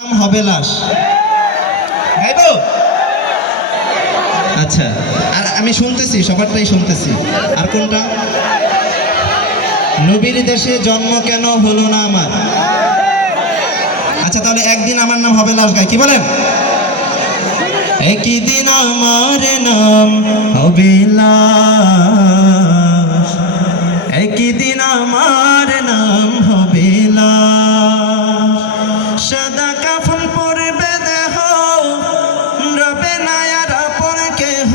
নাম হবে লাশ। গাইবো? আচ্ছা, আর আমি শুনতেছি, সবারটাই শুনতেছি। আর কোনটা? নবীর দেশে জন্ম কেন হলো না আমার। আচ্ছা, তাহলে একদিন আমার নাম হবে লাশ গাই, কি বলেন? একই দিন আমার নাম হবে লাশ, একই দিন আমার নাম হবে লাশ। সাদা কাফন পরবে দেহ, রবে না আর আপন কেহ,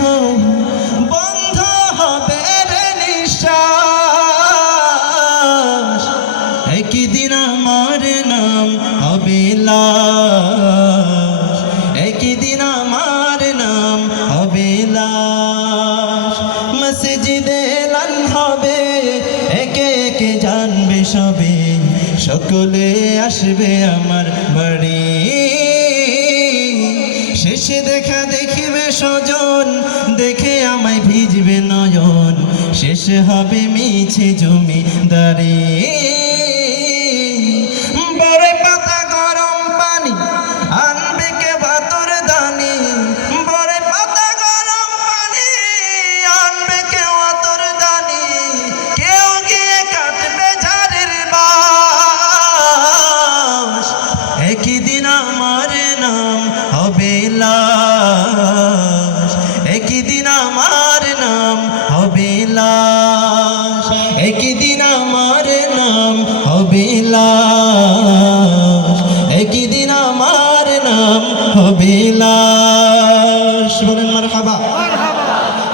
বন্ধ হবে রে নিঃশ্বাস। একই দিন আমার নাম হবে লাশ, একই দিন আমার নাম হবে লাশ। মসজিদে এলান হবে, একে একে জানবে সবে, সকলে আসবে আমার বাড়ি। শেষে দেখা দেখিবে স্বজন, দেখে আমায় ভিজবে নয়ন, শেষ হবে মিছে জমিদারি। বড় পাতা গরম পানি আনবে কে বাতর দানি, বড় পাতা গরম পানি আনবে কে বাতর দানি, কেউ গিয়ে কাটবে ঝাড়ের বাঁশ। একই দিন আমার নাম হবে লাশ, একই দিন আমার নাম হবে লাশ, একই দিন আমার নাম হবে লাশ, একই দিন আমার নাম হবে লাশ। বলেন মারহাবা।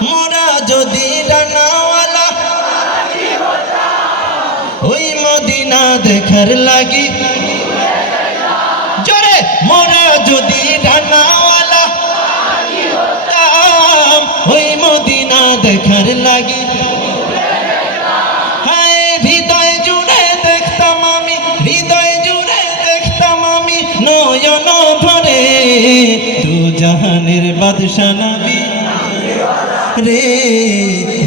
মোরা যদি ডানাওয়ালা ওই মদিনা দেখার লাগি, জোরে, মোরা যদি ডানাওয়ালা ওই মদিনা দেখার লাগি, হায় হৃদয় জুড়ে দেখতাম আমি, হৃদয় জুড়ে দেখতাম আমি নয়ন ভরে, দু জাহানের বাদশা নবী রে,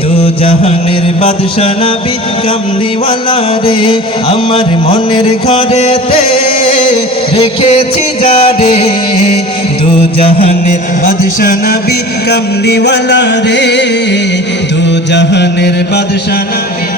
দু জাহানের বাদশা নবী কামলিওয়ালা রে, আমার মনের ঘরেতে রেখেছি যারে, দু জাহানের বাদশা নবী কামলিওয়ালা রে, দু জাহানের বাদশা নবী।